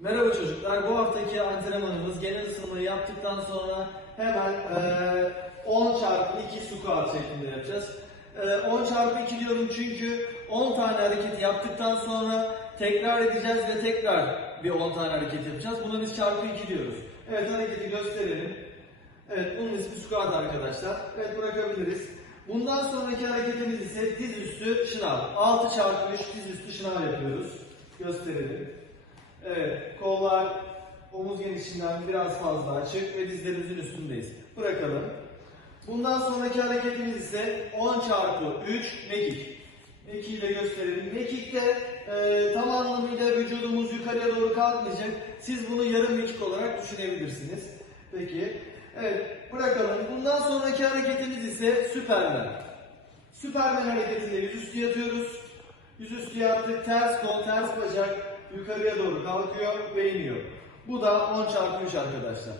Merhaba çocuklar. Bu haftaki antrenmanımız genel ısınmayı yaptıktan sonra hemen eee 10 çarpı 2 squat şeklinde yapacağız. Eee, 10 çarpı 2 diyorum çünkü 10 tane hareketi yaptıktan sonra tekrar edeceğiz ve tekrar bir 10 tane hareket yapacağız. Buna biz çarpı 2 diyoruz. Evet hareketi gösterelim. Evet bunun ismi squat arkadaşlar. Evet bırakabiliriz. Bundan sonraki hareketimiz ise diz üstü şınav. 6 çarpı 3 diz üstü şınav yapıyoruz. Gösterelim. Evet, kollar omuz genişliğinden biraz fazla açık ve dizlerimizin üstündeyiz. Bırakalım. Bundan sonraki hareketimiz ise 10 çarpı 3 mekik. Mekiği de gösterelim. Mekikte e, tam anlamıyla vücudumuz yukarıya doğru kalkmayacak. Siz bunu yarım mekik olarak düşünebilirsiniz. Peki. Evet, bırakalım. Bundan sonraki hareketimiz ise Süpermen. Süpermen hareketiyle yüzüstü yatıyoruz. Yüzüstü yattık, ters kol, ters bacak yukarıya doğru kalkıyor ve iniyor. Bu da 10 çarpı 3 arkadaşlar.